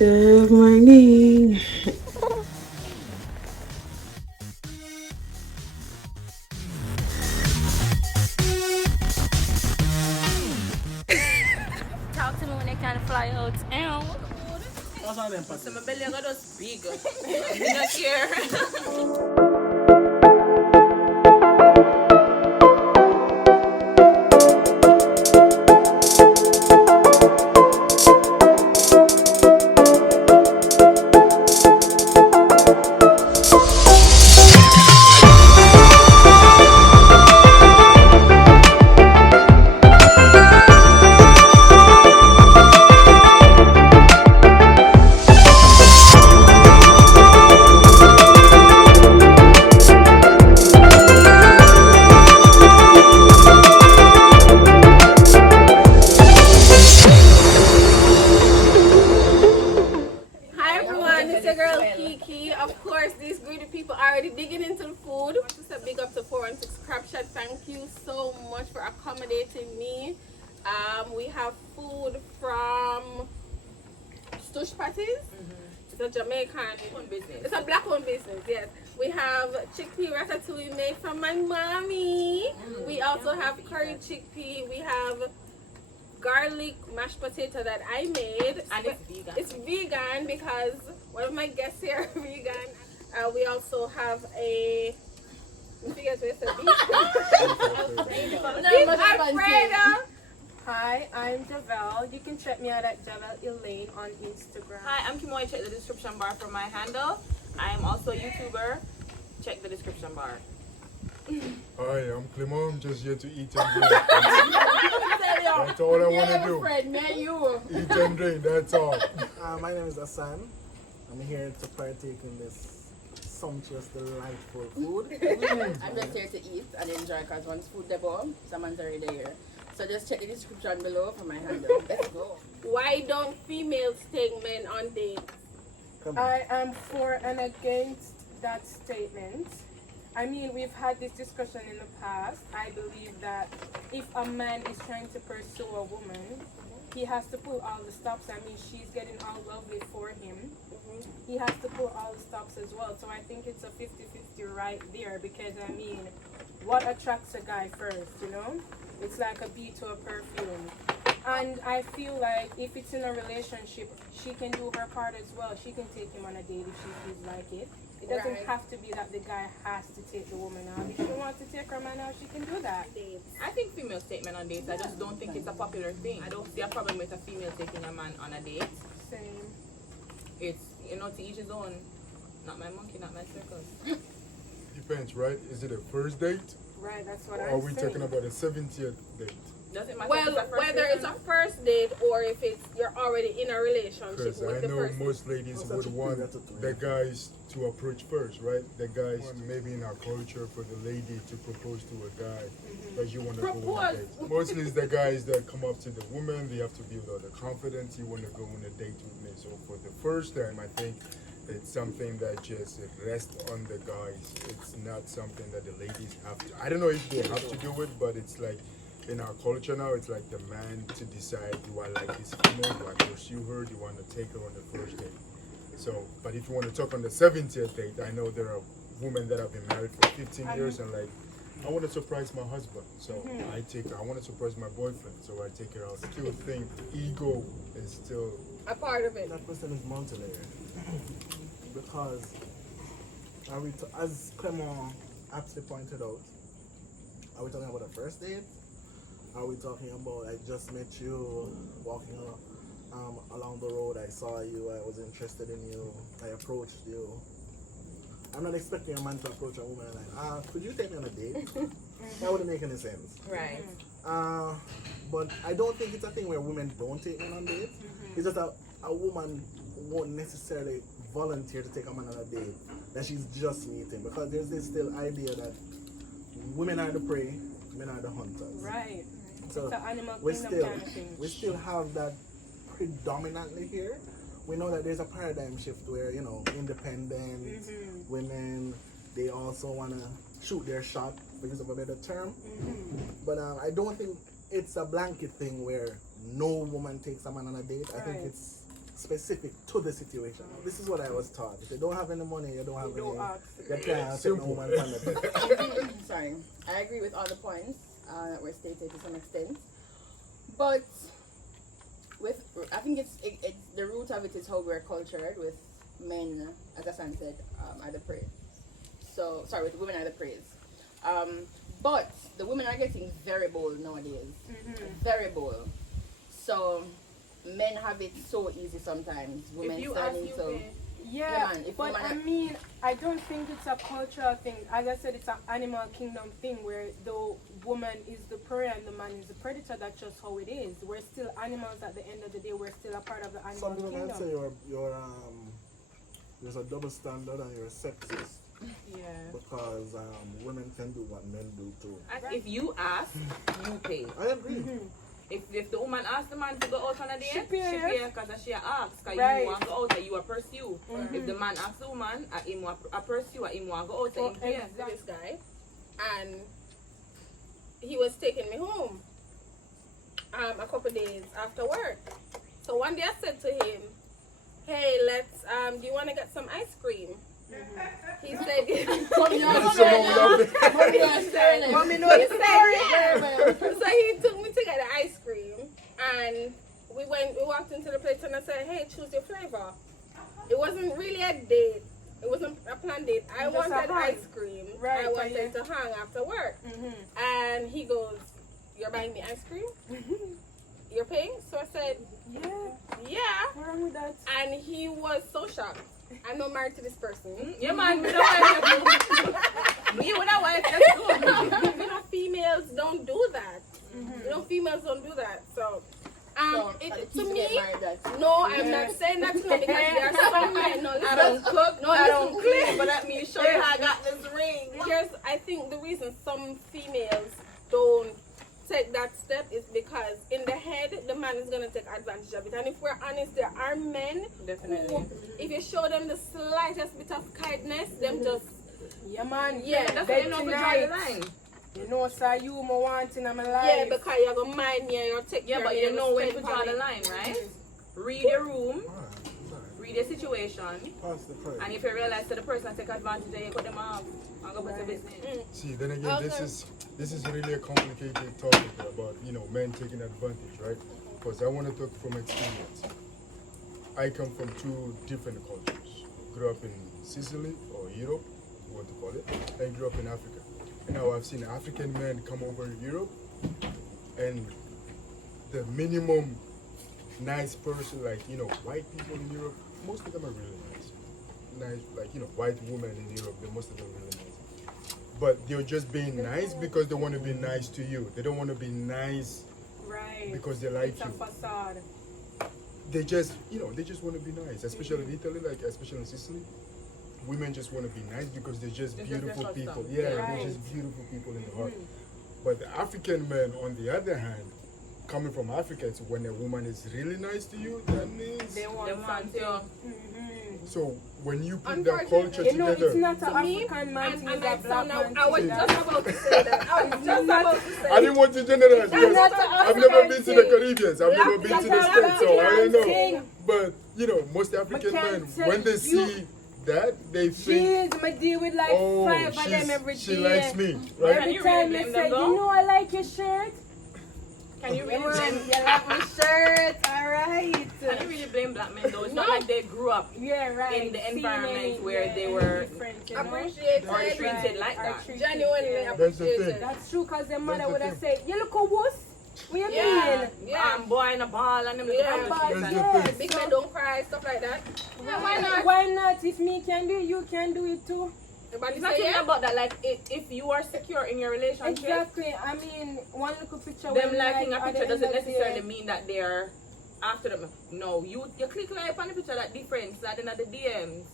Good morning. Talk to me when they kind of fly out. Ow. What's on them, So my belly got just big. I'm not here. Hi everyone, it's your girl Kiki. Of course, these greedy people are already digging into the food. Just a big up to 416 Crab Shot. Thank you so much for accommodating me. We have food from Stush Patties. It's a Jamaican business. It's a black owned business, yes. We have chickpea ratatouille made from my mommy. We also have curry chickpea. We have garlic mashed potato that I made. And it's vegan. It's vegan because one of my guests here are vegan. We also have a beef Alfredo. Hi, I'm JAVELLE. You can check me out at JAVELLE Elaine on Instagram. Hi, I'm KIMOI. Check the description bar for my handle. I am also a YouTuber. Check the description bar. Hi, I'm Clement. I'm just here to eat and drink. That's all I want to do. Eat and drink, that's all. My name is ASSAN. I'm here to partake in this sumptuous, delightful food. I'm just here to eat and enjoy because once food depot, Samantha already here. So just check the description below for my handle. Let's go. Why don't females take men on dates? I am for and against that statement. I mean, we've had this discussion in the past. I believe that if a man is trying to pursue a woman, he has to pull all the stops. I mean, she's getting all lovely for him. He has to pull all the stops as well. So I think it's a 50-50 right there because, I mean, what attracts a guy first, you know? It's like a bee to a perfume. And I feel like if it's in a relationship, she can do her part as well. She can take him on a date if she feels like it. It doesn't have to be that the guy has to take the woman out. If she wants to take her man out, she can do that. I think females take men on dates. I just don't think it's a popular thing. I don't see a problem with a female taking a man on a date. Same. It's, to each his own. Not my monkey, not my circus. Depends, right? Is it a first date? Right, that's what Or I'm are we saying. talking about a 70th date? Doesn't matter Well, if it's a first whether date it's or a not. first date or if it's you're already in a relationship Because with I the know person. most ladies would want the guys to approach first, right? The guys, maybe in our culture, for the lady to propose to a guy because you want to go on a date. Mostly it's the guys that come up to the woman, they have to build all the confidence, you want to go on a date with me. So for the first time, I think it's something that just rests on the guys. It's not something that the ladies have to. I don't know if they have to do it, but it's like in our culture now, it's like the man to decide, do I like this female? Do I pursue her? Do you want to take her on the first date? So, but if you want to talk on the 70th date, I know there are women that have been married for 15 years and like, I want to surprise my husband. So I want to surprise my boyfriend. So I take her out. Still think ego is still A part of it. That question is multi-layered. Because, as Clement aptly pointed out, are we talking about a first date? Are we talking about I just met you, walking along the road, I saw you, I was interested in you, I approached you. I'm not expecting a man to approach a woman like, could you take me on a date? That wouldn't make any sense. Right. But I don't think it's a thing where women don't take men on dates. It's just a woman won't necessarily volunteer to take a man on a date that she's just meeting, because there's this still idea that women are the prey, men are the hunters. Right. So it's an animal we kingdom still kind of thing. we still have that predominantly here. We know that there's a paradigm shift where, independent women, they also want to shoot their shot, for use of a better term. But I don't think it's a blanket thing where no woman takes a man on a date. I think it's specific to the situation. This is what I was taught. If you don't have any money, you don't have Don't any. ask. You can't take no woman from it. Sorry, I agree with all the points that were stated to some extent, but I think it's the root of it is how we're cultured with men, as Assan said, are the prey. So sorry, with women are the praise. But the women are getting very bold nowadays, very bold. So men have it so easy sometimes. Women If you turn ask, you into pay. Yeah, man, if but women I are- mean, I don't think it's a cultural thing. As I said, it's an animal kingdom thing where the woman is the prey and the man is the predator. That's just how it is. We're still animals at the end of the day. We're still a part of the animal Some people kingdom. might say there's a double standard and you're sexist Yeah. because women can do what men do too. If you ask, you pay. I agree. If the woman asks the man to go out on a date, She she pays. pay because she asks. Because Right. you want to go out and you are pursue. If the man asks the woman, him want a pursue, him want to go out and him pay. This guy, and he was taking me home a couple days after work. So one day I said to him, "Hey, let's do you want to get some ice cream?" He said, Mommy knows the story. So he took me to get the ice cream, and we walked into the place, and I said, "Hey, choose your flavor." It wasn't really a date. It wasn't a planned date. I Just a wanted hang. ice cream. Right, I wanted to hang after work. And he goes, "You're buying me ice cream? You're paying?" So I said, Yeah. "Yeah." What's wrong with that? And he was so shocked. I'm not married to this person. Yeah, man, me the wife. Me with a wife, let's go. You know, females don't do that. You know, females don't do that. So, So, to me, that. no, I'm not saying that to them because there are some men. No, I don't cook, No, I don't listen, clean, but let me show you how I got this ring. I think the reason some females don't take that step is because in the head the man is gonna take advantage of it. And if we're honest, there are men Definitely. who, if you show them the slightest bit of kindness, them just Yeah, man. Yeah, That's Bed why you know to draw the tonight. line. You know, sir, you more wanting in my life. yeah, because you're gonna mind me and you're take Yeah, care but of me you and know when to spend draw the money. line, right? Read your room, Alright. read your situation, Pass the credit. and if you realize that the person take advantage of you, you cut them off and go put your business. See, then again, this is really a complicated topic about men taking advantage, right? Because I want to talk from experience. I come from two different cultures. Grew up in Sicily or Europe, you want to call it, and grew up in Africa. Now I've seen African men come over in Europe, and the minimum nice person, like white people in Europe, most of them are really nice. Nice, like white women in Europe, most of them are really nice. But they're just being nice because they want to be nice to you. They don't want to be nice Right. because they like It's a you. facade. They just want to be nice, especially in Italy, especially in Sicily. Women just want to be nice because they're just It's just beautiful their people. custom. Yeah, Right. they're just beautiful people in the heart. But the African men, on the other hand, coming from Africa, it's when a woman is really nice to you, that means. They want They want something. you. So when you put that Unfortunately, culture You know, together, it's not To an me, African man and thing, I it's a might black sound man I was thing. just about to say that. I was just about to say I didn't want to generalize because not I've an never been to the African Caribbean, I've never been to the Black States, so I don't know. thing. But most African can't men, tell when they you- see that, they think, Jeez, I deal with like oh, 5 of them every day. she likes me, Can right? Every you time really they blame say, them, though? you know I like your shirt. Can you really You blame? like my shirt, alright. Can you really blame black men though? It's not No. like they grew up Yeah, right. in the Seeing environment any- where yeah, they any were different, you know? appreciated. or treated like Or that. treated, Genuinely yeah. That's the appreciated. thing. That's true, because their mother That's the would have thing. said, you look a wuss. What you Yeah, mean? yeah. Boy in a ball and them Yeah. little But shit. That's the yeah, thing. Big men don't cry, stuff like that. Yeah, why not? Why not? If me can do it, you can do it too. Everybody It's not say even yeah. about that. Like, if you are secure in your relationship, Exactly. I mean, one little picture. them when, liking like, a at the picture end doesn't of the necessarily day- mean that they're after them. No, you click like on the picture that difference that in the DMs.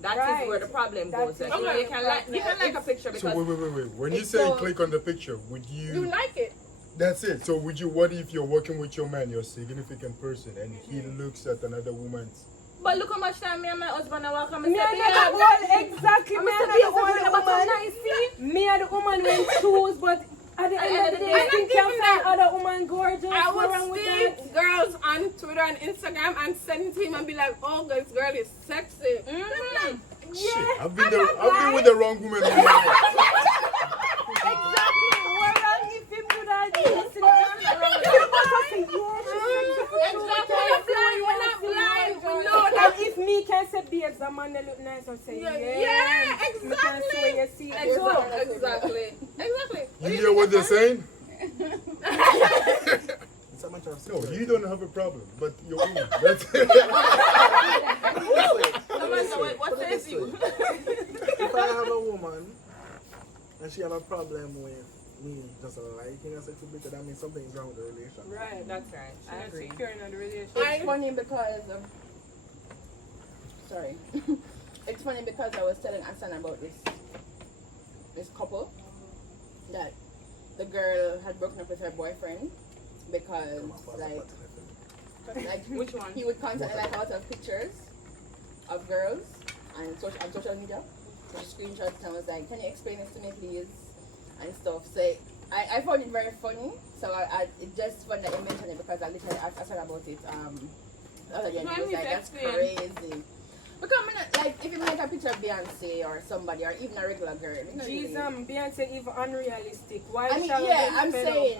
That is Right. where the problem That goes. is Like, where you the can like a picture because So wait. When you it's say so- click on the picture, would You like it. That's it. So would you? What if you're working with your man, your significant person, and he looks at another woman's? But look how much time me and my husband are walking. Me and the woman, exactly. Me and the woman. see? Me and the woman went choose, but at the end of the day, I think you find other woman gorgeous. I What's wrong would with still, that? girl, girls on Twitter and Instagram and send it to him and be like, oh, this girl is sexy. Mm-hmm. Shit, I've been with the wrong woman. Exactly. What wrong if him do that? We're not blind. We know that. And if me can say babes, the man they look nice and say Yeah, exactly. Exactly. You hear what they're saying? It's a matter of No, security. you don't have a problem, but your woman. That's it. Samantha, what says you? If I have a woman and she have a problem with me just liking a sexy picture, that means something's wrong with the relationship. Right. That's right. I agree. Securing on the relationship. It's funny because sorry. It's funny because I was telling Assan about this couple that the girl had broken up with her boyfriend because like Which one? he would constantly like a lot of pictures of girls on social media. So she screenshots and was like, can you explain this to me please? And stuff. So I found it very funny. So it just fun that you mentioned it because I literally asked Assan about it the other day and he was like, that's crazy. Because I'm not, like, if you make a picture of Beyonce or somebody or even a regular girl, you know, Jeez, Beyonce even unrealistic. Why I mean, shall yeah, we I'm spend saying.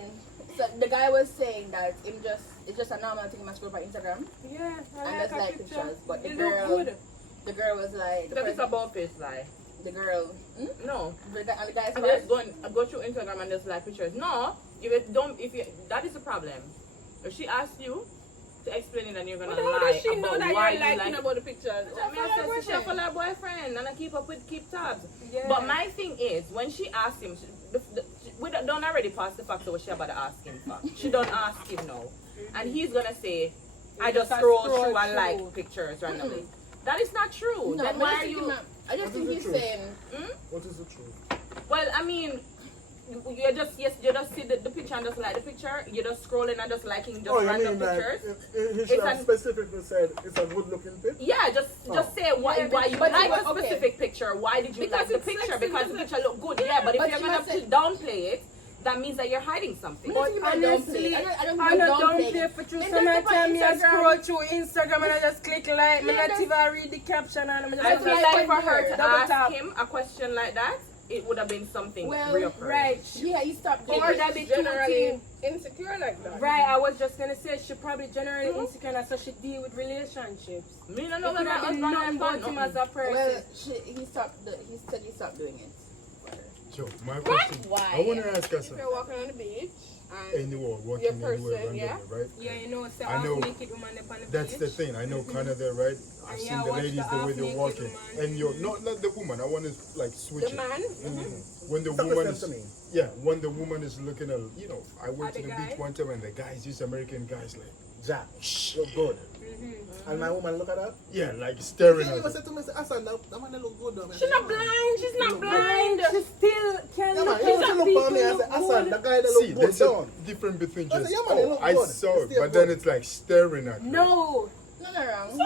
So the guy was saying that it's just a normal thing you scroll by Instagram up? Yeah, and I just like like a picture. pictures. But It look good. the girl was like, That is a bald face lie. the girl, No. and the guy's I'm just going. I go through Instagram and just like pictures. No, that is the problem. If she asks you to explain it, then you're gonna But how lie does she know about that why you're you liking like. about the pictures? I mean, I said she follow her boyfriend and I keep tabs. Yeah. But my thing is, when she asked him, we don't already pass the fact of what she about to ask him for. She don't ask him now, and he's gonna say, I just scroll through and like pictures randomly. That is not true. No, Then but why are you? I just think What is he's the truth? saying. What is the truth? Well, I mean, you just see the picture and just like the picture. You're just scrolling and just liking just You random mean pictures. like he should have specifically said it's a good looking picture? Yeah, just say why you but like but the okay. specific picture. Why did you Because like the it's picture? sexy, Because the because picture look good. Yeah, but if but you're you gonna must say- downplay it, that means that you're hiding something. But Honestly, I don't I don't downplay play it. for true. It Some just time me I Instagram. scroll through Instagram and I just click like, me Yeah, not even read the caption and I'm just I That's feel like like for her to double ask tap. him a question like that, it would have been something Well, real. right. Yeah, he stopped doing Or it. that be Generally too insecure like that. Right, I was just gonna say she probably generally insecure and so she deal with relationships. Me no It know could have been nothing about him as a person. Well, he said he stopped doing it. So, my question, Why? I want to ask If Assan, you're walking on the beach and anywhere, walking Your anywhere person, randomly, yeah. right? Yeah, you know, say I know half-naked woman up on the That's the beach. thing. I know Canada, right? I've And seen yeah, the watch ladies the the way they're half-naked walking, woman. and you're not the woman. I want to like switch the it. man, When the Stop woman listening is, to me. yeah, when the woman is looking at, I went At to the the guy? beach one time and the guys, these American guys, like, Jack, look good. And my woman look at that. yeah, like staring You at was it. say to me, say, Assan, that man look good though. she's not blind. She's not blind. She still can Yeah, look man, you at still look people for me and say, look Assan, good. the guy that See, look good there's a down. difference between I say, just, yeah, man, it look I good. saw It it, still but then good. it's like staring at me. No. Nothing wrong.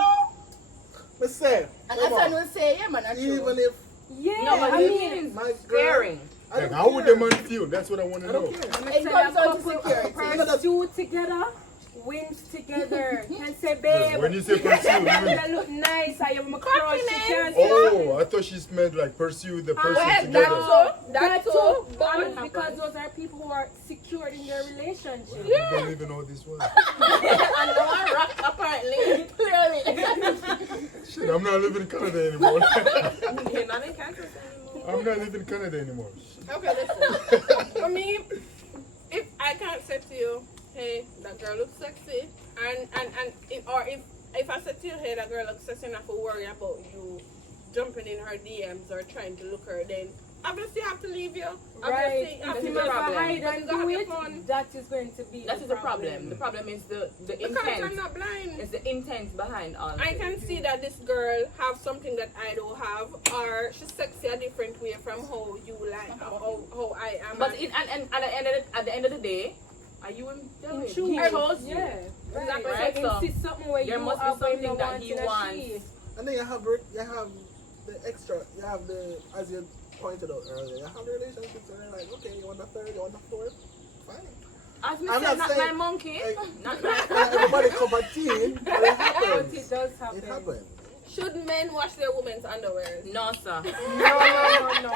Me say, And come Assan on. will say, yeah, man, that's true. Even if Yeah, No, but I the mean, thing is my girl, staring. I Like, don't how would care. the man feel? That's what I want to I know. don't care. I'm It say comes a down to couple security. pursue together, wins together, can say, babe, When you say pursue, you mean, that look nice, I am a crush, you can't oh, I thought she meant like pursue the person Well, together. that's too, so. but because those are people who are secured in their relationship. You don't even know this one. And no one rock apparently. Clearly. Shit, I'm not living in Canada anymore. You're not in Kansas anymore. I'm not living in Canada anymore. Okay, listen. For me, if I can't say to you, hey, that girl looks sexy, if I said to you, hey, that girl looks sexy, enough to worry about you jumping in her DMs or trying to look her, then obviously you have to leave you. Right, Obviously, you have if to you be never problem. hide But and you gotta do have it, your fun. that is going to be That is the problem. The problem is the Because I'm intent. not blind. It's the intent behind all. I this. can see that this girl have something that I don't have, or she's sexy a different way from how you like, how I am. But and at the end of the day, are you in in He truth. chose you. Yeah, right. Right, So so you can see something where there you must be have when something you that want he in a wants. she. And then you have the extra, you have the, as you pointed out earlier, you have the relationships and they're like, okay, you want the third, you want the fourth, fine. As me I'm said, not not saying- my monkey. Not my Not everybody cup of tea, but it But happens. it does happen. It happens. Should men wash their women's underwear? No, sir. No.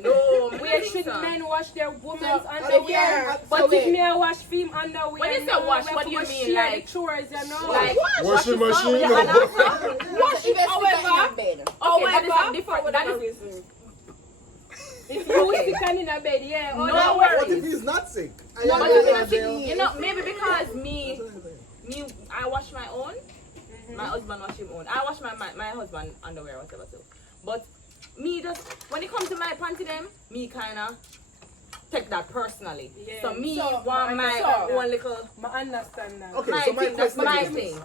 No, Where me should sir. men wash their women's So, underwear? so But wait. if me I wash film underwear, When you say no, wash, we what have do to you go mean? share Like- the chores, you know? Like, Washing wash machine? your hand after. Wash it, it, however. in bed. Okay, that is a However, different. for That whatever is reason. If you sick and in a bed, yeah. Oh, No no worries. What if he's not sick? No, but but you it's know, not you know, maybe because That's me, what I'm saying. I wash my own. My husband wash him own. I wash my husband underwear, whatever too. But me just when it comes to my panty them, me kinda take that personally. Yeah. So me So, want my so- own little I understand that. Okay, my so my thing. That's question my is this. thing.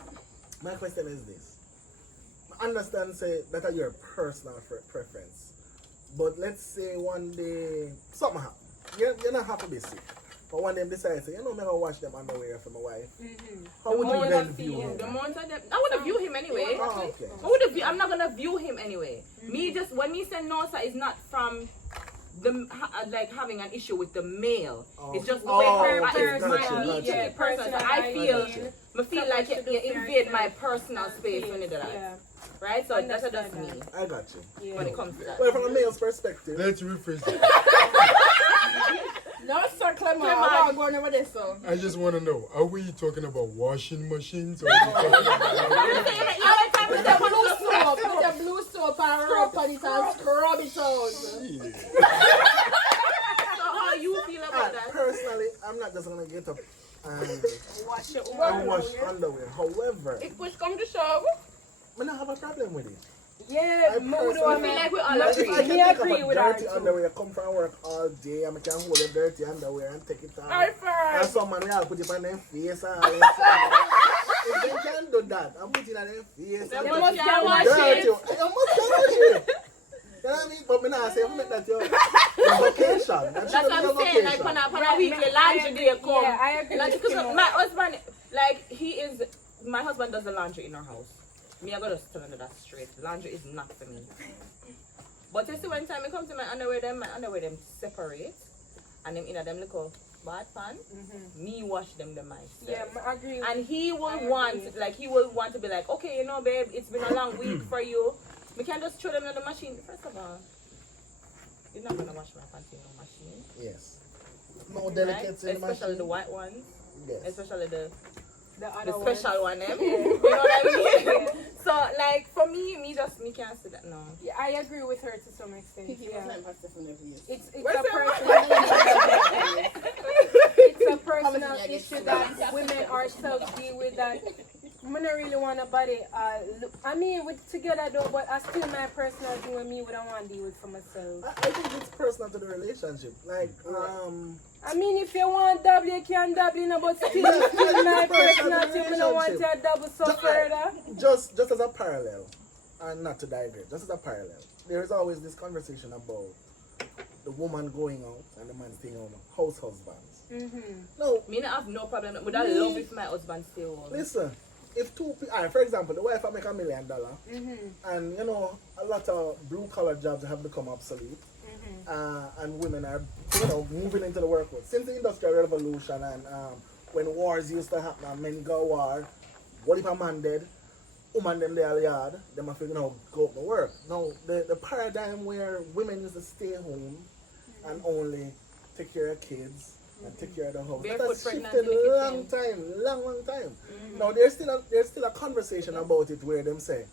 My question is this. I understand say that are your personal preference. But let's say one day something happen. You're not happy to be sick. But one day decide say, you know, I'm gonna wash them underwear for my wife. How would you more then you view feel. him? The amount of them, I would view him anyway. Oh, okay. I would view. I'm not gonna view him anyway. Me just when me say no, sir, is not from the like having an issue with the male. Oh. It's just the Oh, way her okay, it's gotcha, my gotcha. me Yeah, person. So personal I feel hygiene. me feel like Supposed to you do invade fair my sex. personal space when you do that. Yeah. Right? So that's just Understand me I got you. Yeah. when it comes to that. Well, from a male's perspective, Let's rephrase it. No, sir, Clement. Clement. I'm going over there, so. I just want to know, are we talking about washing machines? Or are we talking Blue soap, put the blue soap and rub on it and scrub it out. So how you feel about that? personally, I'm not just gonna get up and Wash your wash underwear. However, If push come to shove, I don't have a problem with it. Yeah, I mood personally- on I feel like me. we all Like, if agree. I can Me take agree up with a her dirty too. underwear, come from work all day, and I can hold a dirty underwear and take it off. I And first. some man will put it on their face and all that. If they can do that, I'm putting it on their face. They and must put it can on wash dirty. it. You must can wash it. You know what I mean? But me not say, make that your vocation. That's what I'm saying. Like on a weekly laundry day come. Yeah, I agree Like, with because you. my husband, like my husband does the laundry in our house. Me, I gotta tell him that straight. Laundry is not for me. But you see, when time it comes to my underwear them separate, and them in a them little bad pan. Me wash them myself. Yeah, I agree with And he will I want, agree. like, he will want to be like, okay, you know, babe, it's been a long week for you. We can just throw them in the machine. First of all, you're not gonna wash my panty in no machine. Yes. No Right? delicates in the Especially machine. the white ones. Yes. Especially the the special one, them. You know what I mean? So, like, for me can't say that, no. Yeah, I agree with her to some extent. Kiki, Yeah. what's that pasta from there, please? It's Where's a the- personal it's a personal Come on, issue that women ourselves deal with that I don't really want a body I mean we're together though, but I still my personal thing with me what I want to deal with for myself. I think it's personal to the relationship. Like, I mean if you want double you can double, you know, but still my personal thing I don't want to double so further. just as a parallel, and not to digress, just as a parallel, there is always this conversation about the woman going out and the man staying home, house husbands. No, Me not have no problem with that. Love if my husband stay home. listen, if two people, for example, the wife make $1 million, and you know, a lot of blue collar jobs have become obsolete, and women are, you know, moving into the workforce. Since the Industrial Revolution and when wars used to happen and men go war, what if a man dead? Woman them there yard, them have to, you know, go up to work. Now, the paradigm where women used to stay home and only take care of kids and take care of the house, that Barefoot has pregnant shifted in the long time. Now, there's still a conversation about it where them say,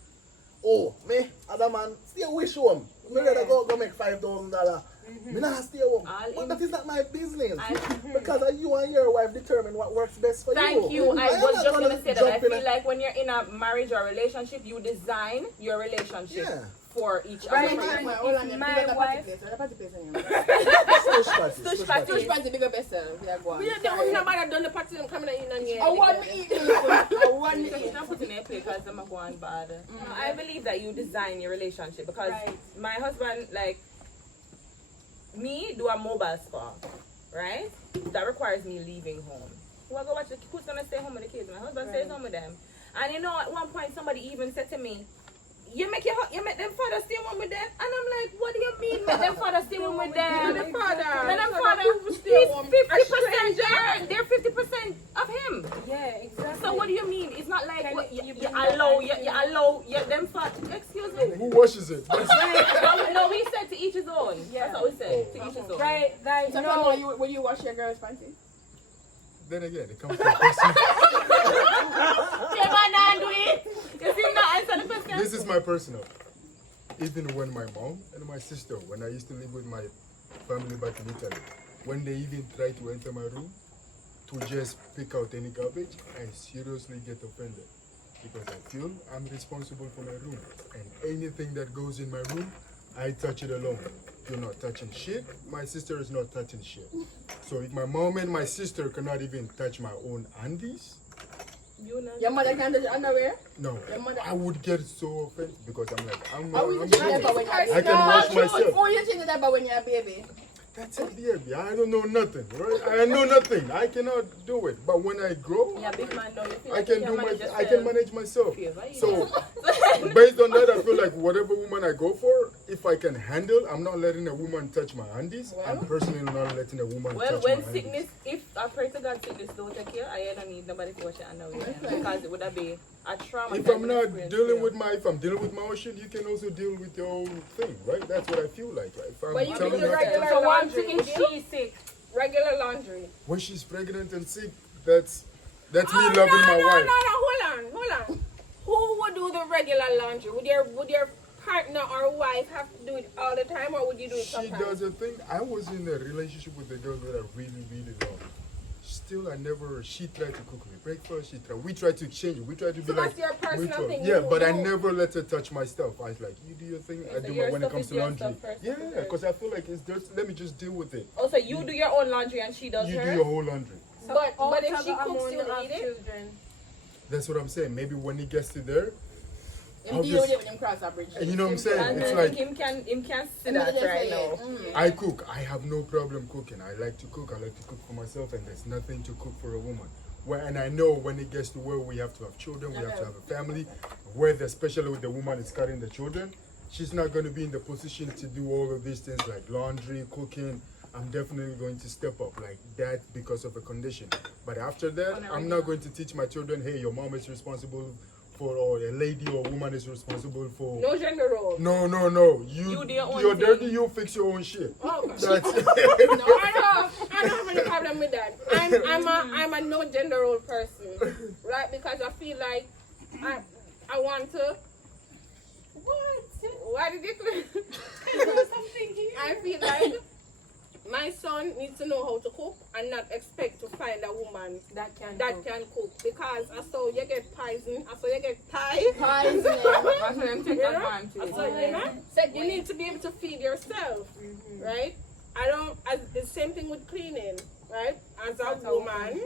oh, me, as a man, still wish home. Me rather go make $5,000. Me not stay home. But that is not my business. Because you and your wife determine what works best for you. Thank you. I am was not just gonna say that I jump in feel like when you're in a marriage or relationship, you design your relationship Yeah. for each Right. other. Hold on, My bigger the wife- party place. Where the party place anyway? Stush party, Stush stush party. Push party, bigger better. We are going. we are the only nobody that done the party them coming in and here. I want me eat. I want me Because eat. you're not putting a play because I'm going bad. No, I believe that you design your relationship because Right. my husband, like, me do a mobile spa, right? That requires me leaving home. Who I go watch who's gonna stay home with the kids? My husband stays home with them. And you know, at one point somebody even said to me, you make them father stay one with them, and I'm like, what do you mean make them father stay one with them? The father. Let them father. He's 50%. They're 50% of him. Yeah, exactly. So what do you mean? It's not like Can what, you you bring allow them father. Excuse me. Who washes it? No, we said to each his own. Yeah. That's what we said. To each his own. Right, right. So No. will you wash your girl's panties? Then again, it comes to a question. Come on and do it. You see not answer the question. This is my personal. Even when my mom and my sister, when I used to live with my family back in Italy, when they even try to enter my room to just pick out any garbage, I seriously get offended. Because I feel I'm responsible for my room. And anything that goes in my room, I touch it alone. You're not touching shit. My sister is not touching shit. So if my mom and my sister cannot even touch my own undies, Your mother can't touch your underwear? no, Your mother- I would get so offended because I'm like, I'm How will you grown. change that when you're I can wash myself. How will you change that when you're a baby? That's a baby. I don't know nothing, right? I know nothing. I cannot do it. But when I grow, Yeah, big man, no, you feel I like can you do my. manage I can yourself. manage myself. Favor, So based on that, I feel like whatever woman I go for, if I can handle, I'm not letting a woman touch my undies. I'm personally not letting a woman Well, touch when my sickness, undies. if I pray to God sickness don't take care, I don't need nobody to wash your underwear because it would have been a trauma. If I'm not dealing with my, if I'm dealing with my own shit, you can also deal with your own thing, right? That's what I feel like. Right? If I'm But you do telling the you regular So one laundry. thing would is you? she's sick. Regular laundry. when she's pregnant and sick, that's me Oh, loving my no, wife. hold on. Who would do the regular laundry? Would your partner or wife have to do it all the time, or would you do it She sometimes? does a thing. I was in a relationship with a girl that I really, really love. Still, she tried to cook me breakfast. We tried to exchange it. We tried to So be like that's your personal mutual. thing. Yeah, You- but I you- never let her touch my stuff. I was like, you do your thing, I So do your my when it stuff comes is to your laundry. stuff first. Yeah, because I feel like it's just, let me just deal with it. Also, you do your own laundry and she does You do hers. your whole laundry. But if Out she of the cooks, amount you'll of eat it. children. That's what I'm saying. Maybe when it gets to there, Him I'll deal with just, it when him cross that bridge. and you know what I'm saying? And It's I like, think him can see Him that just right say now. it. Mm. I cook. I have no problem cooking. I like to cook. I like to cook for myself, and there's nothing to cook for a woman. And I know when it gets to where we have to have children, we have to have a family, where especially with the woman is carrying the children, she's not going to be in the position to do all of these things like laundry, cooking. I'm definitely going to step up like that because of a condition. But after that, I'm not going to teach my children, hey, your mom is responsible for, or a lady or woman is responsible for. No gender role. No. You do your own You're thing. dirty, you fix your own shit. Oh, That's I don't have any problem with that. I'm a no gender role person, right? Because I feel like I want to. What? Why did you? I feel like my son needs to know how to cook and not expect to find a woman That can can cook, because I saw you get poison, I saw you get tie. Poisoning. That's what I'm taking advantage. So you need to be able to feed yourself, right? The same thing with cleaning, right? As a woman,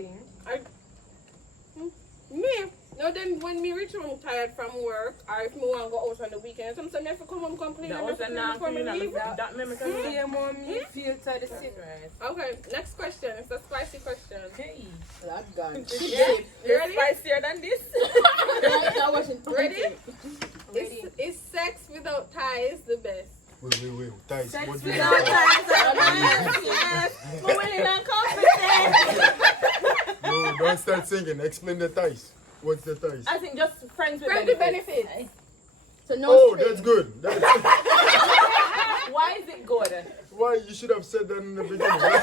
then when me reach home tired from work, or if me want to go out on the weekend, sometimes I have to come home, come clean, and I have to clean before me leave. That memory can be. Same on me filter the sick. Okay, next question. It's a spicy question. That's gone. You ready? Spicier than this. Ready? Is sex without ties the best? Wait. Ties. Sex What do you without mean? Yes. But when you're not confident. No, don't start singing. Explain the ties. What's the ties? I think just friends with Friends with benefits. benefits. So no Oh, string. that's good. That's Why is it good? why you should have said that in the beginning. Right?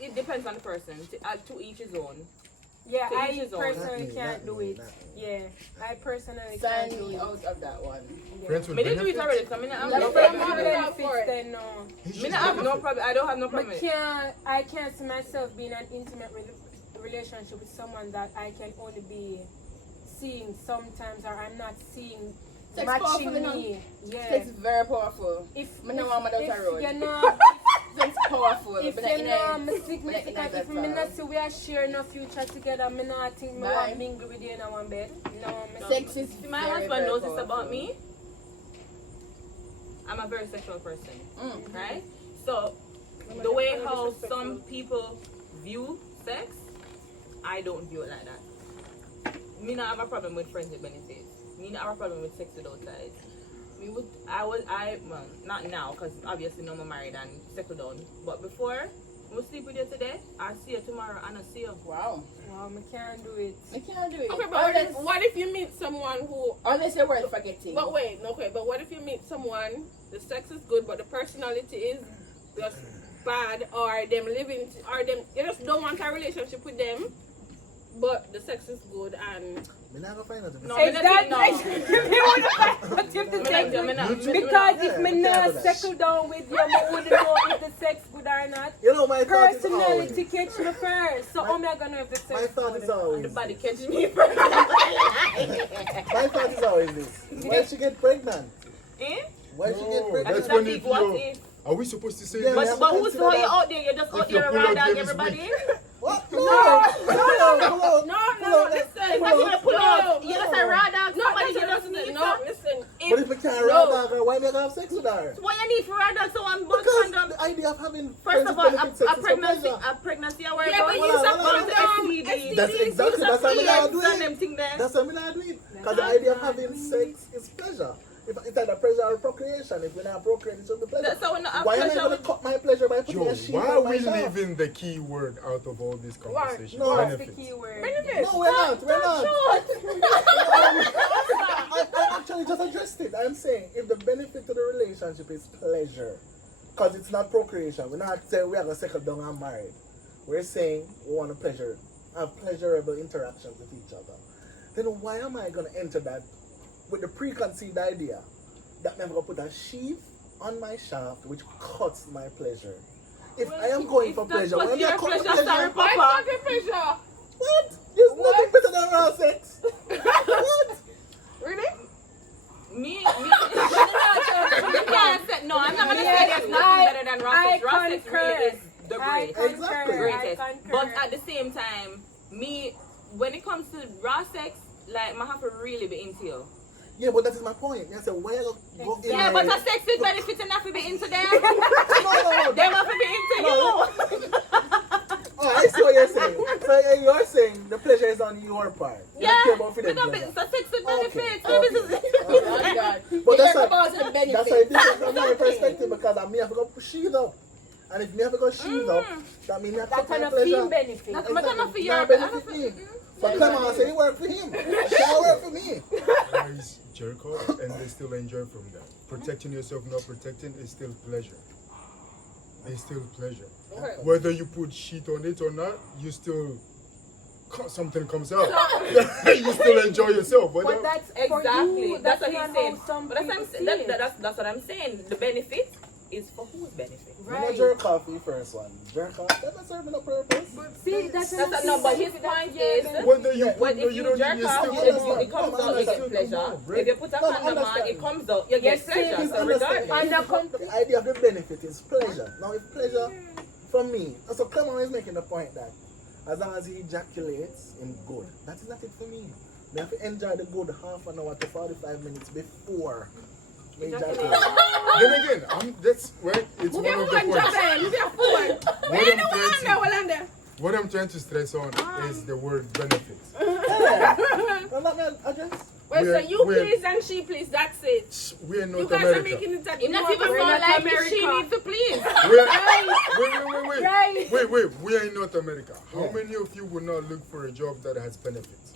It depends on the person. To each his own. Yeah, To each I his own. personally Not can't me, do it. not me. Yeah, I personally Sign can't do me it. out of that one. Friends with Me didn't do it benefits? already, so I mean, I That's have no what I'm problem. talking about. Benefits, then no. Me not have no problem. I don't have no problem with it. I can't see myself being in an intimate relationship with someone that I can only be seeing sometimes, or I'm not seeing Sex matching powerful, you know? me. Yeah. It's very powerful. If Me no want my daughter road. you know, It's powerful. if but you know, in me a- significant, but if in me a- not see we are sharing a future together, me not think me Bye. want mingle with you in one bed. No, me Sex is See, my very, husband very knows this powerful. about me. I'm a very sexual person, Mm. right? So, the way how some people view sex, I don't view it like that. Me not have a problem with friends with benefits. Me not have a problem with sex without ties. Well, not now, because obviously now I'm married and settled down. But before, I'm sleep with you today, I'll see you tomorrow and I'll see you. Wow. Wow, I can't do it. I can't do it. Okay, but what if you meet someone who... Unless you're worth forgetting. But wait, okay, but what if you meet someone, the sex is good, but the personality is just bad, or them living, or them, you just don't want a relationship with them, but the sex is good and... Me not gonna find out. No, Exactly. Because if me not settle down with you, I wouldn't know if the sex good or not. You know, my thought is always, Personality catch me first. So I'm not gonna know if the sex my thought good. is always, The body catch me first. my thought is always this. Why she get pregnant? Eh? Why she get No, pregnant? that's That when if if what you're... if? Are we supposed to say Yeah, this? But who's consider how you that. out there? You're just out If your there pull-out around game is everybody? What? No, listen. If you're gonna pull out, you just a raw dog, No, somebody you listen, just need no, to. listen. But if we can't ride her, why make her have sex with her? What you need for raw dog, so I'm both Because condom. the idea of having First of all, benefit sex a is for pregnancy, pleasure. a pregnancy, I worry Yeah, about. but Hold use on, a hold on. condom. STDs. That's exactly, that's how we not do and it. them thing there. That's why we not do it. Because the idea of having sex is pleasure. If it's either pleasure or procreation, if we're not procreating, it should be pleasure. That's how we not have Why am I pleasure going to with- cut my pleasure by putting Yo, a sheet why on are my we shaft? leaving the key word out of all this conversation? No, What's the Benefits. key word? No, we're not. We're not. I actually just addressed it. I'm saying if the benefit to the relationship is pleasure, because it's not procreation, we're not saying we are going to settle down and married. We're saying we want to have pleasurable interactions with each other. Then why am I going to enter that with the preconceived idea that I'm going to put a sheath on my shaft which cuts my pleasure? If I am going for pleasure, That's when what I your cut the pleasure, sorry, pleasure, Why Papa. not your pleasure? what? There's nothing better than raw sex. What? Really? Me, no, I'm not gonna say there's nothing better than raw sex. Raw sex really is the greatest. Exactly. Greatest. But at the same time, me, when it comes to raw sex, like, I have to really be into you. Yeah, but that is my point. I said, why go in Yeah, my- but a sex with benefits enough to be into them. No. Them have to be into you. Oh, I see what you're saying. So you're saying the pleasure is on your part. You Yeah, don't care about we them don't be, pleasure. so sex with benefits. Okay. Oh my God. But You that's heard a, about the that's benefits. a different from my perspective because I may have to go sheath up. And if me have to go sheath up, that means I That cut my kind of pleasure. team benefit. But I'm not for Exactly. your Not benefit me. But Clement say it work for him. Shall work for me. Guys jerk off and they still enjoy from that. Protecting yourself, not protecting, is still pleasure. It's still pleasure. Okay. Whether you put sheet on it or not, you still something comes out. You still enjoy yourself. Whether, But that's for Exactly. you. That's what not he's saying. how some But people see it. that's what I'm saying. The benefit is for whose benefit? I'm not jerk off the first one. Jerk off, that's not serving a purpose. See, that's That's no, but his point is, whether you when put, if you you don't, jerk you off, still it comes out, you get pleasure. If you put a condom on, it comes out, you get Yes, pleasure. Please So understand. regardless. The idea of the benefit is pleasure. Now, if pleasure for me, so Clement is making the point that as long as he ejaculates in good, that is not it for me. We have to enjoy the good half an hour to 45 minutes before we ejaculate. Then again, that's right. It's one of the points. What I'm trying to stress on is the word benefits. Yeah. Well, let me address. Well, so We're- you we're- please and she please, that's it. We're You North guys are America. making it a If not even we're so not like America. she needs to please. Wait. We are in North America. How Yeah. many of you will not look for a job that has benefits?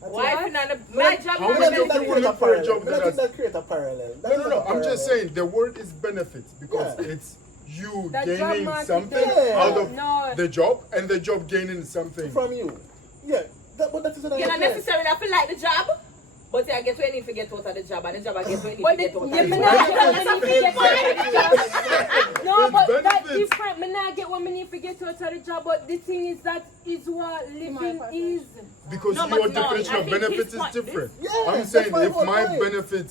Why if not No, my job How I is many think of that you create will a look for a parallel. job I that think has... that create a parallel. That's No. not a I'm just parallel. saying the word is benefits because Yeah. it's you That job gaining market, something yeah. out of No. the job and the job gaining something. From you. Yeah. But that is what You I don't necessarily have to like the job, but I get when you forget out of the job, and the job I get when you But the, forget out of yeah, the me job. not get what me need to get out of the job. No, It's but that's benefits. different. Me not get what me need to get out of the job. But the thing is that is what living is. Because No, your but no, definition I of think benefits his is point- different. Yeah, I'm that's saying my if whole my point. benefit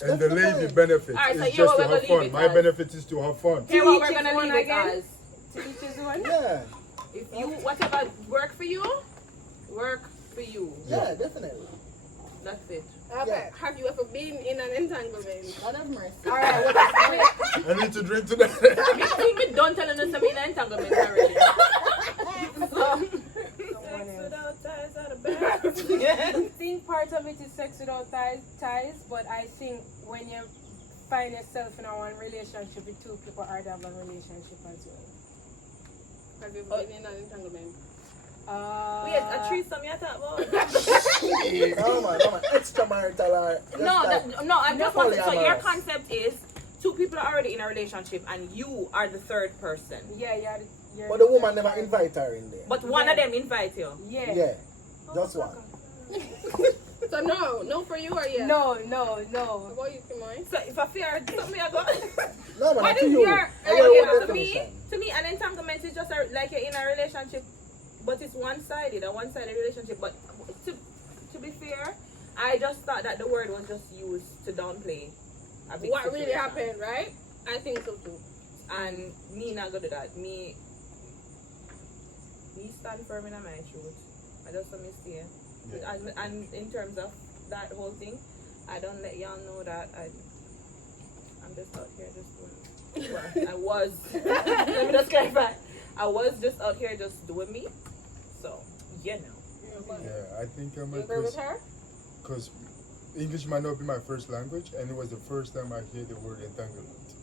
and That's the the lady point. benefit Alright, so is you're just to gonna have leave fun. it My as- benefit is to have fun. Here, what each we're his gonna own leave it again. as. To each his own. Yeah. If you, whatever work for you, work for you. Yeah, definitely. That's it. Okay. Have you ever been in an entanglement? God have mercy. All right. What is I need to drink to that. Me think me done telling us I'm in an entanglement already. So, the thing part of it is sex without ties, but I think when you find yourself in a one relationship with two people, are to have a relationship as well. Have you been in an entanglement? Wait, a threesome you talk about? No man, extramarital or No, I'm just wondering. So your polyamorous. concept is two people are already in a relationship and you are the third person. Yeah. But the woman never invite her in there. But one of them invite you. Yeah. Yeah, just one. So no for you or yes? No. What about you, Kimoi? So if I fear something I go. No man, What to is you. your Your to me? definition. To me, an entanglement is just like you're in a relationship, but it's one-sided, a one-sided relationship. But to be fair, I just thought that the word was just used to downplay a big What really situation. happened, right? I think so too. And me not good at that. Me stand firm in my truth. I just want to stay. Yeah. And in terms of that whole thing, I don't let y'all know that I'm just out here just doing. Well, I was. Let me just clarify. I was just out here just doing me. So, you know. Yeah, I think You agree with her? because English might not be my first language, and it was the first time I heard the word entanglement.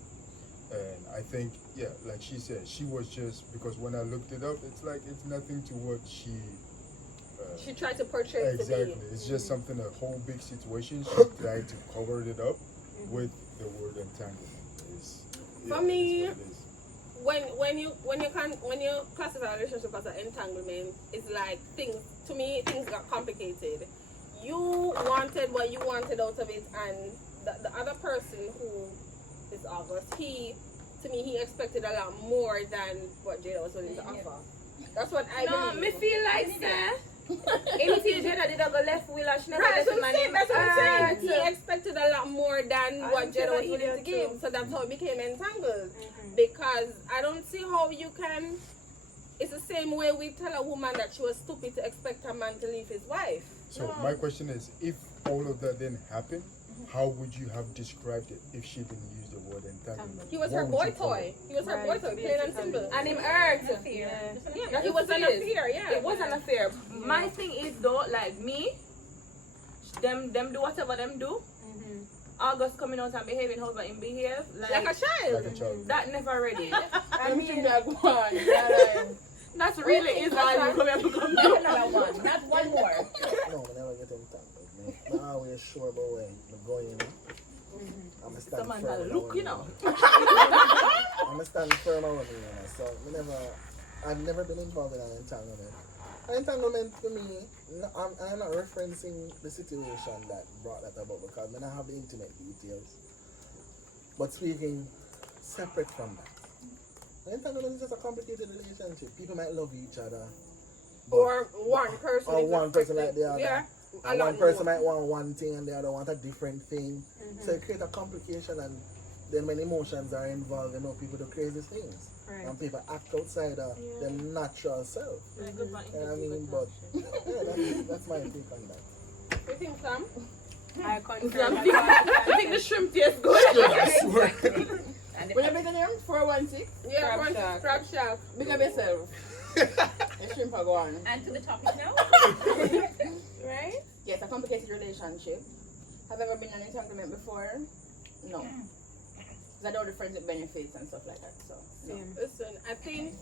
And I think, yeah, like she said, she was just, because when I looked it up, it's like it's nothing to what she She tried to portray it to exactly. be. It's just something, a whole big situation. She tried to cover it up with the word entanglement. For me, it's what it is. when you classify a relationship as an entanglement, it's like things got complicated. You wanted what you wanted out of it, and the other person who is August, he expected a lot more than what Jada was willing to offer. That's what I No, believe. me feel like sir. Anything Jada did I go left wheel and she never Right, left that's what my I'm saying. name. That's what I'm saying. He So- expected a lot more than I what feel Jada was like willing to idiot give. too. So that's how it became entangled. Because I don't see how you can. It's the same way we tell a woman that she was stupid to expect her man to leave his wife. So my question is, if all of that didn't happen, how would you have described it if she didn't use the word entanglement? He was What her would boy you call toy. it? He was her boy toy, plain and simple. And him hurt. Yeah, he was an It is. affair, yeah. It was an affair. My thing is though, like me, them do whatever them do. August coming out and behaving how him behave. Like a child. Like a child. That never ready. I mean, that one. That's really is all you come here to come Not do. another one. Not one more. No, I never get entangled. I'm always sure about where I'm going, you know. I'm a stand Samantha, firm. look, you know. I'm a stand firm on me, you know. So I've never been involved in an entanglement. An entanglement to me, I'm not referencing the situation that brought that about because I don't have the intimate details. But speaking separate from that, an entanglement is just a complicated relationship. People might love each other. but- Or one person. or is one person expected- like the other. Yeah. A And lot one person more. might want one thing and the other want a different thing. So it creates a complication, and then when emotions are involved, you know, people do crazy things. And people act outside of their natural self. You know what I mean? But yeah, that's my take on that. What do you think, Sam? I confirm. I think the shrimp tastes good. When you make a name? 416? Yeah, Crab Shack. Crab Shack. Big up yourself. The shrimp are gone. And to the topic now. Right? Yes, a complicated relationship. Have you ever been in an entanglement before? No. 'Cause I don't do friends with benefits and stuff like that. So no. Listen, I think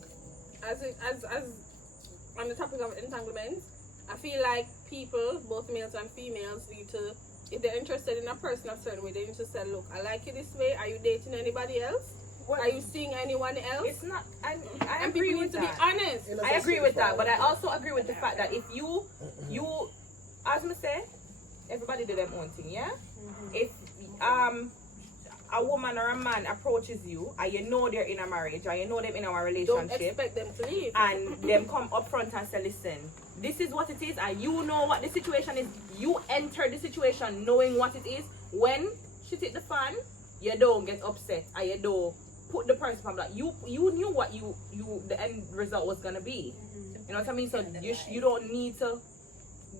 as on the topic of entanglement, I feel like people, both males and females, need to, if they're interested in a person a certain way, they need to say, look, I like you this way. Are you dating anybody else? Are you seeing anyone else? It's not. I And agree people with need to that. be honest. You know, I agree with that, but I also agree with the fact that if you, as me say, everybody do their own thing, yeah. If a woman or a man approaches you and you know they're in a marriage or you know them in a Don't relationship, expect them to leave. and them come up front and say, listen, this is what it is, and you know what the situation is. You enter the situation knowing what it is. When shit hit the fan, you don't get upset and you don't put the person from that. You knew what you the end result was gonna be. You know what I mean? So you don't need to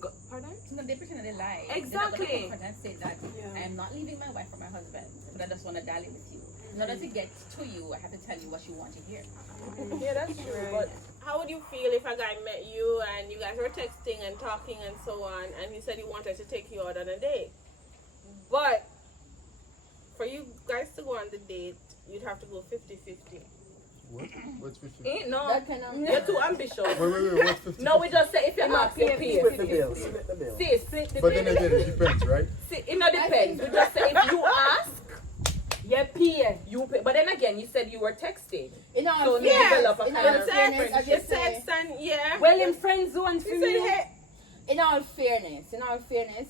go, pardon? No, they pretend they lie. Exactly. They're not gonna confront and say that I am not leaving my wife for my husband, but I just want to dally with you. In order to get to you, I have to tell you what you want to hear. Yeah, that's true. But how would you feel if a guy met you and you guys were texting and talking and so on, and he said he wanted to take you out on a date, but for you guys to go on the date, you'd have to go 50-50. What? What's 50? Ain't no. That kind of. You're too ambitious. Wait, what's 50? No, we just say if you ask, you pay. Split the bill. Split the bill. See, split the But then bill. again, it depends, right? See, it not depends. We just say if you ask, you pay. You pay. But then again, you said you were texting. In all So fairness, develop a in kind all of fairness, I You just say, text and yeah. Well, in friend zone for You me. said, hey, in all fairness,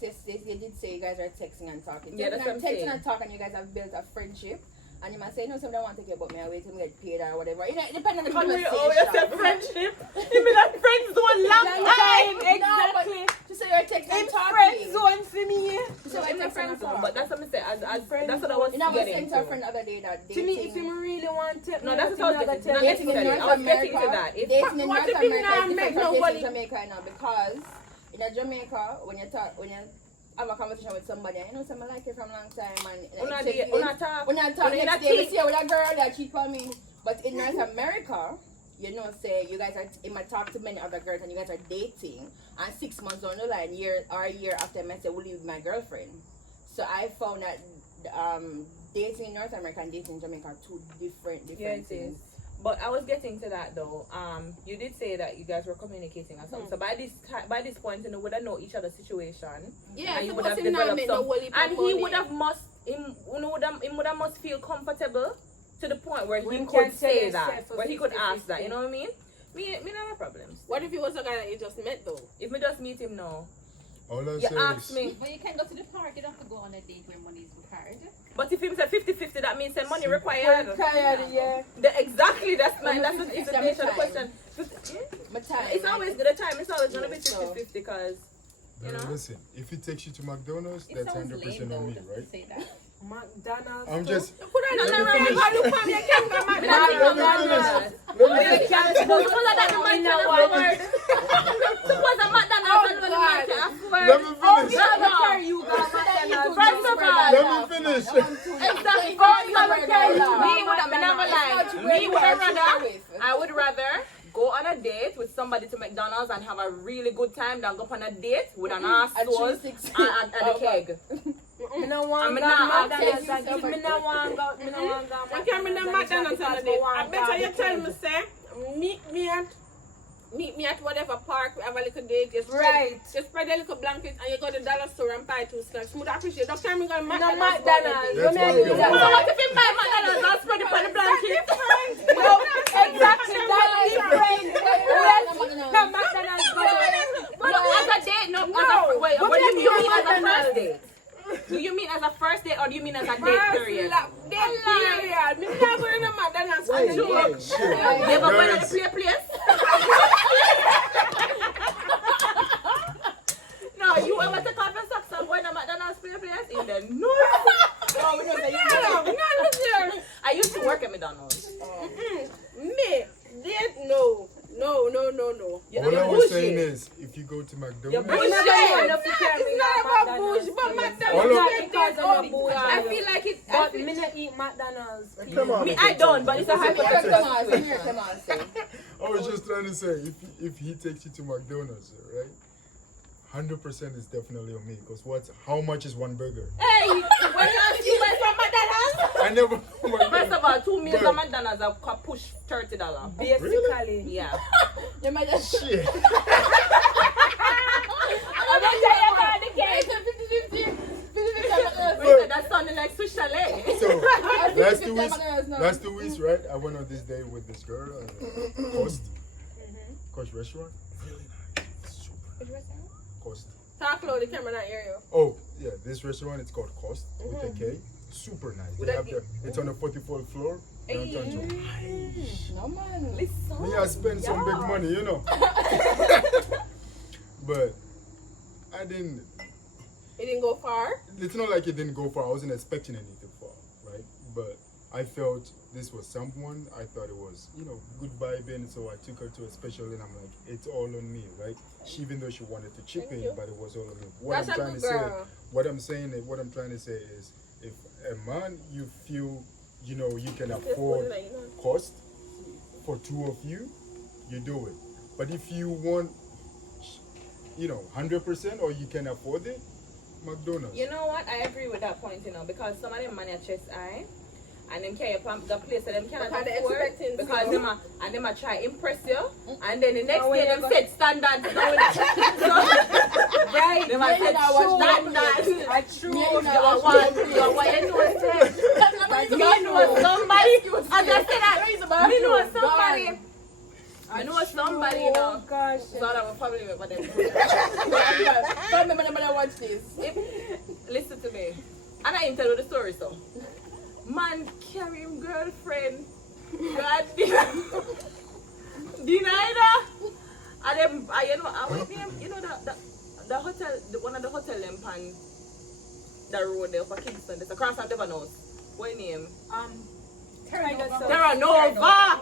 yes, you did say you guys are texting and talking. Yeah, that's what I'm texting saying. and talking, you guys have built a friendship. And you might say, no, somebody want to take you about me, I wait till me get paid or whatever. You know, it depends on the conversation. Oh, you said friendship. You mean that friends do a long time. Exactly. Just say you're texting and In talking. friend zone for me. So like a friend zone. But that's what I'm saying. That's what I was You know, I was getting saying to a to. friend the other day that To me, if dating, you really want to, No, that's what I was getting to. Not dating in necessarily. I North was getting to America, that. If dating in what North if you America not is make different from nobody- dating in Jamaica now, because in a Jamaica, when you have a conversation with somebody, you know, somebody like you from a long time, and Una like, talk. when I talk Una next day, tea. we see with a girl that cheat on me. But in North America, you know, say you guys are, you might talk to many other girls and you guys are dating, and 6 months down the line, a year after I say, will you be my girlfriend? So I found that dating in North America and dating in Jamaica are two different Yeah, it things. is. But I was getting to that though. You did say that you guys were communicating or something. So by this point, you know, would have know each other's situation. yeah, And you would suppose have him not developed make no some, whole heap of and he money. would have must feel comfortable to the point where he When could can say tell that, yourself where he could 50-50. ask that. You know what I mean? Me not have problems. What if he was a guy that you just met though? If me just meet him now, All I you say ask is, me. But you can go to the park, you don't have to go on a date where money is required. But if him say 50-50, that means money required. Yeah. Exactly. That's the nature of the question. My time, It's always the time. It's always gonna be 50-50 because you know. listen, if he takes you to McDonald's, It that's sounds 100% lame on though me, to right? say that. McDonald's. I'm just. Put on Let the me right finish. value for me, you can't go Let me Suppose a McDonald's and the man can afford. Let me finish. First of all, Let me finish. exactly. First of all, me would have never lied. Me would have rather. I would rather go on a date with somebody to McDonald's and have a really good time than go on a date with an asshole and a keg. Me no want I'm go not McDonald's. asking. Me no want go. Me no want go. I can't be no McDonald's on a date. I better you tell me, say, meet me at whatever park, we have a little date, just spread a little blanket and you go to the dollar store and buy 2 snacks. Would appreciate. Don't tell me go to No McDonald's. McDonald's. That's Me what do I'm that. So what if you buy McDonald's and spread it on the blanket? No, exactly. That's different. No McDonald's. But as a date, no. Wait, what do you mean as a first date? Do you mean as a first date or do you mean as a date period? Date period. Me not going to McDonald's on a date. Yeah, but when I Guys. play a place? No, you ever take off your socks and go in a McDonald's play a place? In the no. Oh, we don't say you do. I used to work at McDonald's. Me, date, no. No. You know, All I you're was saying bullshit. is, if you go to You're McDonald's, bullshit. It's not about bullshit, but McDonald's I feel like it. I But feel, me not eat McDonald's. Come on. me, I don't, but it's a hypothetical situation. Come on, say. I was just trying to say, if he takes you to McDonald's, right? 100% is definitely on me. Because how much is one burger? Hey, when you went from McDonald's? I never. First of all, 2 meals But- at McDonald's have push $30. Basically. Yeah. You might just Shit. That sounded like Swiss chalet. So last 2 weeks, right? I went on this date with this girl, Cost restaurant. Really nice. Super nice. Cost. Talk low, the camera not hear you. Oh, yeah, this restaurant, it's called Cost with a K. Super nice. They have it's on the 44th floor. Downtown. No man. Me, I spend some big money, you know. But I didn't. It didn't go far. It's not like it didn't go far. I wasn't expecting anything far, right? But I felt this was someone. I thought it was, good vibing. So I took her to a special, and I'm like, it's all on me, right? Even though she wanted to chip in, but it was all on me. That's a good girl. What I'm trying to say is, if a man you feel, you can afford cost for 2 of you, you do it. But if you want, 100% or you can afford it, McDonald's. You know what? I agree with that point, because some of them money at chest eye. And them carry the place that them cannot afford because them a try impress you, and then the next day them set standards down. Right? Them a set standards. I true. You know somebody. As I said, I know somebody. I know somebody, Oh gosh. So that will probably make what them do. Don't watch this. Listen to me. And I ain't tell you the story, so. Man carry him girlfriend. God damn. Deny that. And them, the hotel, one of the hotel them pan the road there for Kingston. It's across from Devonhouse. What name? Terra Nova.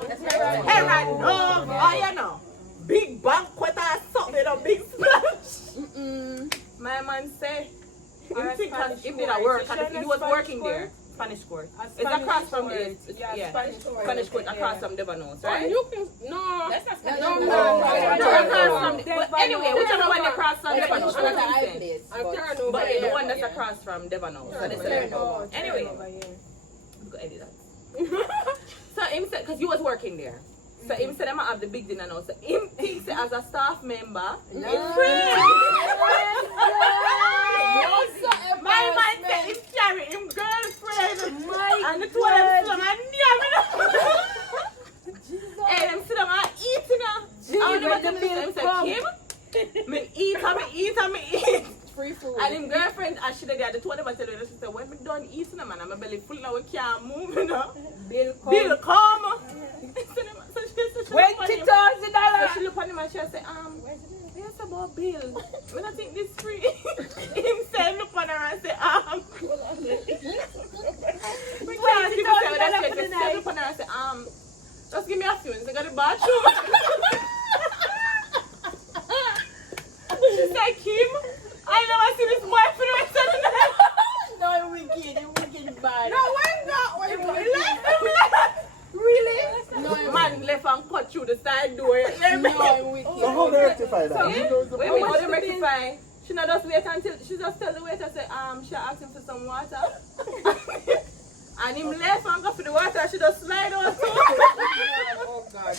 You know. Big banquet or something, a big splash. My man say, he did a work, and he was working there. Spanish Court. It's across from the Spanish Court across from Devonhouse, right? No. That's not Spanish. But anyway, whichever one across from Devonhouse. But the one that's yeah. across from Devonhouse. Anyway, go edit that. So him said, because he was working there. So him said, I'm have the big dinner now. So him thinks as a staff member, it's free. My man said him carry him girlfriend. And the two of them sit down and hey, them sit down and eat now. I want to tell him, Kim, me eat. Free food. And him girlfriend, and she the two of them I tell her, she said, when me done eating, man, I'm belly full now, we can't move, Bill come. $20,000. So she look at him and she say, yes about Bill. When I think this free. Him say look at her and say, we can't give her that shit. She look at her and say, just give me a few minutes, I got the bathroom. She said, Kim, I never see this boyfriend with something. No, wicked bad. No, we're not. Really? No, man left and cut through the side door. No, wicked. So how they rectify that? Wait, how they rectify? She not just wait until she just tell the waiter say she asked him for some water. And him left and go for the water, she just slide out. Oh God.